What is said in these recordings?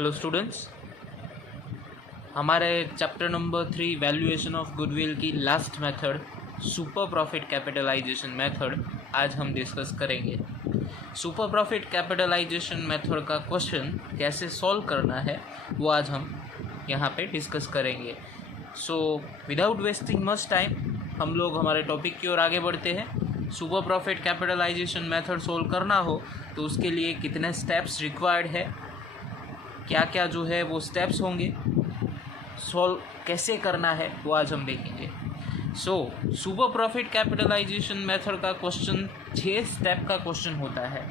Hello students, हमारे chapter number 3 valuation of goodwill की last method super profit capitalisation method आज हम discuss करेंगे। सुपर प्रॉफिट कैपिटलाइजेशन मेथड का क्वेश्चन कैसे सॉल्व करना है वो आज हम यहाँ पे डिस्कस करेंगे। So without wasting much time हम लोग हमारे टॉपिक की ओर आगे बढ़ते हैं। Super profit capitalisation method solve करना हो तो उसके लिए कितने स्टेप्स रिक्वायर्ड है, क्या क्या जो है वो स्टेप्स होंगे, सॉल्व कैसे करना है वो आज हम देखेंगे। सुपर प्रॉफिट कैपिटलाइजेशन मेथड का क्वेश्चन 6 स्टेप का क्वेश्चन होता है।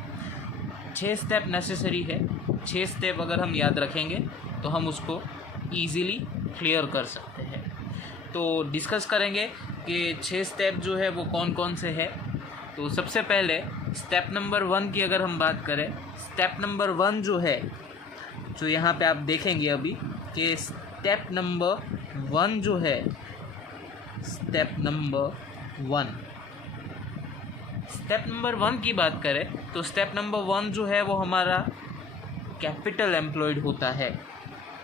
6 स्टेप नेसेसरी है। 6 स्टेप अगर हम याद रखेंगे तो हम उसको ईज़िली क्लियर कर सकते हैं। तो डिस्कस करेंगे कि 6 स्टेप जो है वो कौन कौन से है। तो सबसे पहले स्टेप नंबर 1 की अगर हम बात करें, स्टेप नंबर 1 जो है, जो यहाँ पे आप देखेंगे अभी कि स्टेप नंबर 1 जो है, स्टेप नंबर 1 की बात करें तो स्टेप नंबर 1 जो है वो हमारा कैपिटल एम्प्लॉयड होता है।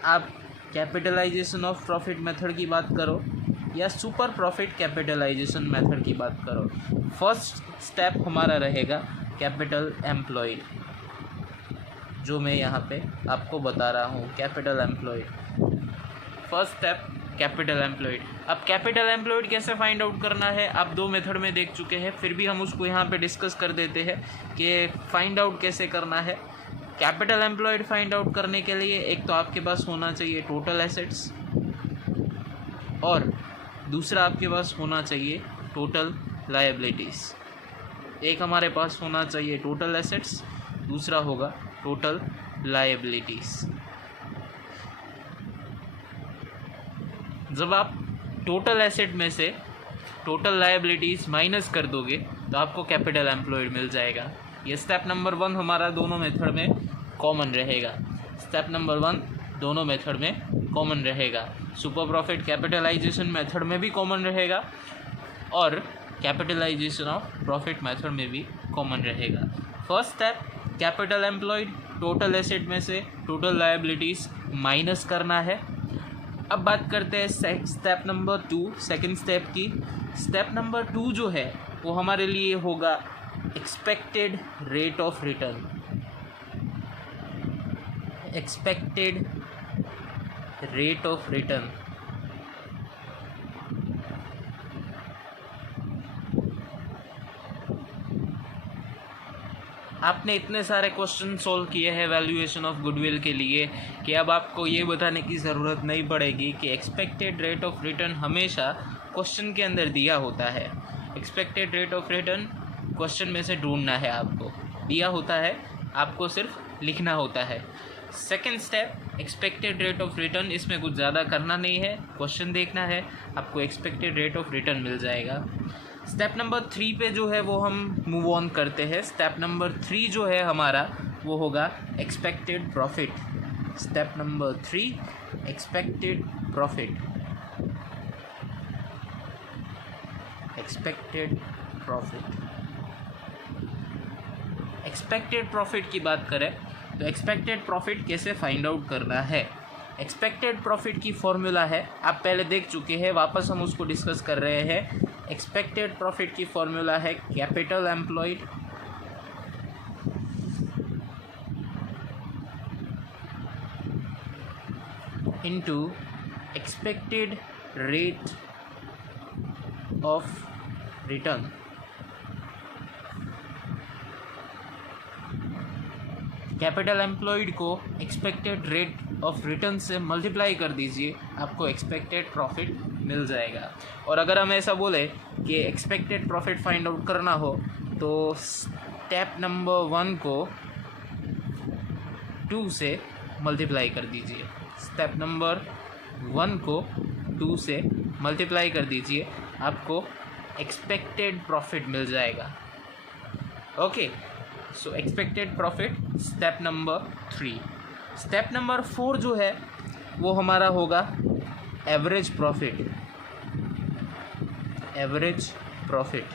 आप कैपिटलाइजेशन ऑफ प्रॉफिट मेथड की बात करो या सुपर प्रॉफिट कैपिटलाइजेशन मेथड की बात करो, फर्स्ट स्टेप हमारा रहेगा कैपिटल एम्प्लॉयड, जो मैं यहाँ पे आपको बता रहा हूँ। Capital employed first step, capital employed. अब कैपिटल एम्प्लॉयड कैसे फाइंड आउट करना है आप 2 मेथड में देख चुके हैं, फिर भी हम उसको यहाँ पे डिस्कस कर देते हैं कि फाइंड आउट कैसे करना है। कैपिटल एम्प्लॉयड फाइंड आउट करने के लिए एक तो आपके पास होना चाहिए टोटल एसेट्स और दूसरा आपके पास होना चाहिए टोटल लायबिलिटीज़। एक हमारे पास होना चाहिए टोटल एसेट्स, दूसरा होगा टोटल लायबिलिटीज़। जब आप टोटल एसेट में से टोटल लायबिलिटीज़ माइनस कर दोगे तो आपको कैपिटल एम्प्लॉयड मिल जाएगा। ये स्टेप नंबर 1 हमारा दोनों मेथड में कॉमन रहेगा। स्टेप नंबर 1 दोनों मेथड में कॉमन रहेगा। सुपर प्रॉफिट कैपिटलाइजेशन मेथड में भी कॉमन रहेगा और कैपिटलाइजेशन ऑफ प्रॉफिट मेथड में भी कॉमन रहेगा। First step capital employed, total asset में से टोटल लायबिलिटीज़ माइनस करना है। अब बात करते हैं स्टेप नंबर 2, सेकंड स्टेप की। स्टेप नंबर 2 जो है वो हमारे लिए होगा expected rate of return. Expected rate of return. आपने इतने सारे क्वेश्चन सॉल्व किए हैं वैल्यूएशन ऑफ गुडविल के लिए कि अब आपको ये बताने की ज़रूरत नहीं पड़ेगी कि एक्सपेक्टेड रेट ऑफ रिटर्न हमेशा क्वेश्चन के अंदर दिया होता है। Expected rate of return question में से ढूंढना है, आपको दिया होता है, आपको सिर्फ लिखना होता है। Second step expected rate of return, इसमें कुछ ज़्यादा करना नहीं है, क्वेश्चन देखना है, आपको एक्सपेक्टेड रेट ऑफ रिटर्न मिल जाएगा। स्टेप नंबर 3 पे जो है वो हम मूव ऑन करते हैं। स्टेप नंबर 3 जो है हमारा वो होगा expected profit. Step number 3 expected profit. Expected profit. Expected profit की बात करें तो एक्सपेक्टेड प्रॉफिट कैसे फाइंड आउट करना है। एक्सपेक्टेड प्रॉफिट की फॉर्मूला है, आप पहले देख चुके हैं, वापस हम उसको डिस्कस कर रहे हैं। एक्सपेक्टेड प्रॉफिट की फॉर्मूला है capital employed into expected rate of return. Capital employed को एक्सपेक्टेड रेट ऑफ रिटर्न से मल्टीप्लाई कर दीजिए, आपको एक्सपेक्टेड प्रॉफिट मिल जाएगा। और अगर हम ऐसा बोले कि एक्सपेक्टेड प्रॉफिट फाइंड आउट करना हो तो स्टेप नंबर 1 को 2 से मल्टीप्लाई कर दीजिए। स्टेप नंबर 1 को 2 से मल्टीप्लाई कर दीजिए, आपको एक्सपेक्टेड प्रॉफिट मिल जाएगा। ओके, सो expected profit step number 3। Step number 4 जो है वो हमारा होगा एवरेज प्रॉफिट। Average profit.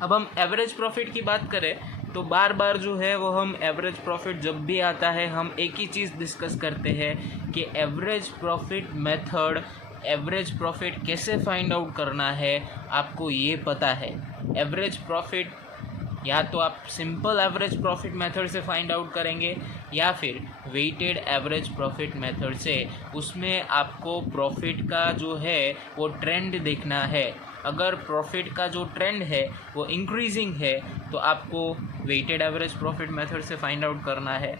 अब हम एवरेज प्रॉफिट की बात करें तो बार बार जो है वो हम एवरेज प्रॉफिट जब भी आता है हम एक ही चीज़ डिस्कस करते हैं कि average profit method, average profit कैसे फाइंड आउट करना है आपको ये पता है। एवरेज प्रॉफिट या तो आप सिंपल एवरेज प्रॉफिट मेथड से फाइंड आउट करेंगे या फिर वेटेड एवरेज प्रॉफिट मेथड से। उसमें आपको प्रॉफिट का जो है वो ट्रेंड देखना है। अगर प्रॉफिट का जो ट्रेंड है वो इंक्रीजिंग है तो आपको वेटेड एवरेज प्रॉफिट मेथड से फाइंड आउट करना है,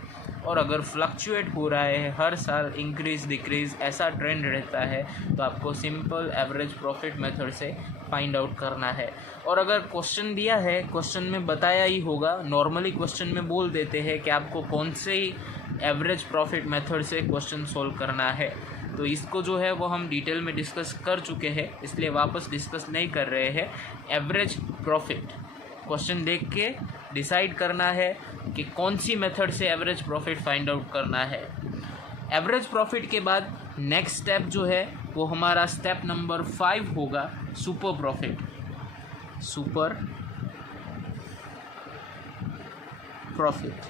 और अगर फ्लक्चुएट हो रहा है हर साल इंक्रीज डिक्रीज ऐसा ट्रेंड रहता है तो आपको सिंपल एवरेज प्रॉफिट मेथड से फाइंड आउट करना है। और अगर क्वेश्चन दिया है, क्वेश्चन में बताया ही होगा, नॉर्मली क्वेश्चन में बोल देते हैं कि आपको कौन से एवरेज प्रॉफिट मेथड से क्वेश्चन सोल्व करना है, तो इसको जो है वो हम डिटेल में डिस्कस कर चुके हैं, इसलिए वापस डिस्कस नहीं कर रहे हैं। एवरेज प्रॉफिट क्वेश्चन देख के डिसाइड करना है कि कौन सी मेथड से एवरेज प्रॉफिट फाइंड आउट करना है। एवरेज प्रॉफिट के बाद नेक्स्ट स्टेप जो है वो हमारा स्टेप नंबर 5 होगा, super profit. Super profit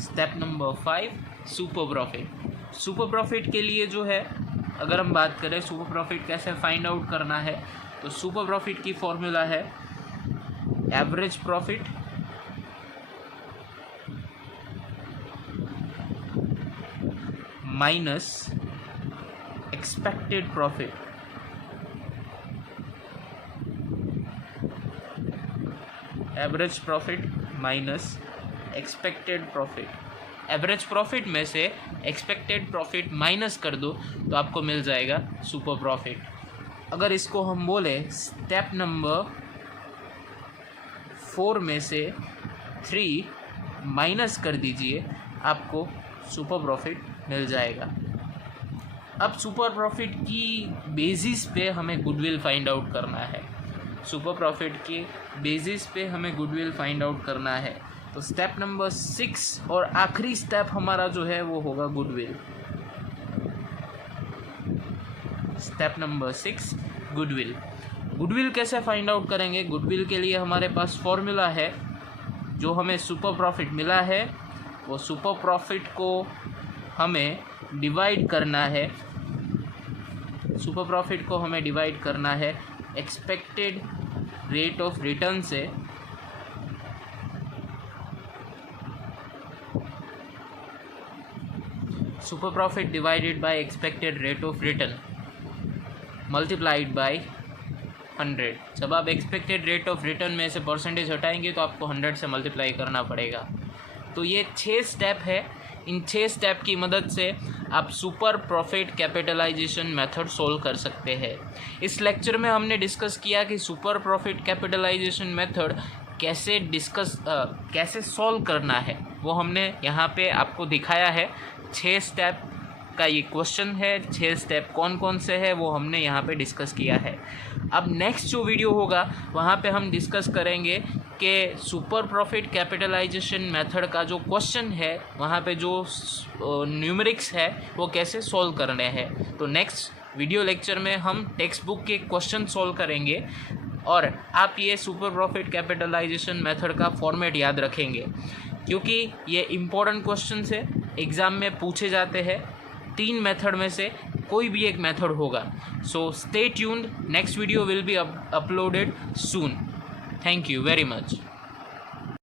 step number 5 super profit. Super profit के लिए जो है अगर हम बात करें सुपर प्रॉफिट कैसे फाइंड आउट करना है, तो सुपर प्रॉफिट की फॉर्मूला है average profit minus expected profit. Average profit minus expected profit. Average profit में से एक्सपेक्टेड प्रॉफिट माइनस कर दो तो आपको मिल जाएगा सुपर प्रॉफिट। अगर इसको हम बोले स्टेप नंबर 4 में से 3 माइनस कर दीजिए, आपको सुपर प्रॉफिट मिल जाएगा। अब सुपर प्रॉफिट की बेसिस पे हमें गुडविल फाइंड आउट करना है। सुपर प्रॉफिट के बेसिस पे हमें गुडविल फाइंड आउट करना है, तो स्टेप नंबर 6 और आखिरी स्टेप हमारा जो है वो होगा goodwill. Step number 6 goodwill. Goodwill कैसे फाइंड आउट करेंगे? गुडविल के लिए हमारे पास फॉर्मूला है, जो हमें सुपर प्रॉफिट मिला है वो सुपर प्रॉफिट को हमें डिवाइड करना है। सुपर प्रॉफिट को हमें डिवाइड करना है एक्सपेक्टेड रेट ऑफ रिटर्न से। Super profit divided by expected rate of return multiplied by 100। जब आप एक्सपेक्टेड रेट ऑफ रिटर्न में से परसेंटेज हटाएंगे तो आपको 100 से मल्टीप्लाई करना पड़ेगा। तो ये 6 स्टेप है। इन 6 स्टेप की मदद से आप super profit capitalisation method solve कर सकते हैं। इस लेक्चर में हमने डिस्कस किया कि सुपर प्रॉफिट कैपिटलाइजेशन मेथड कैसे सॉल्व करना है, वो हमने यहाँ पे आपको दिखाया है। 6 स्टेप का ये क्वेश्चन है, 6 स्टेप कौन कौन से हैं वो हमने यहाँ पे डिस्कस किया है। अब नेक्स्ट जो वीडियो होगा वहाँ पे हम डिस्कस करेंगे कि सुपर प्रॉफिट कैपिटलाइजेशन मेथड का जो क्वेश्चन है वहाँ पे जो न्यूमेरिक्स है वो कैसे सॉल्व करने हैं। तो नेक्स्ट वीडियो लेक्चर में हम टेक्स्ट बुक के क्वेश्चन सॉल्व करेंगे और आप ये सुपर प्रॉफिट कैपिटलाइजेशन मेथड का फॉर्मेट याद रखेंगे, क्योंकि ये इम्पोर्टेंट क्वेश्चन है, एग्ज़ाम में पूछे जाते हैं। 3 मेथड में से कोई भी एक मेथड होगा। So stay tuned, next video will be uploaded soon. Thank you very much.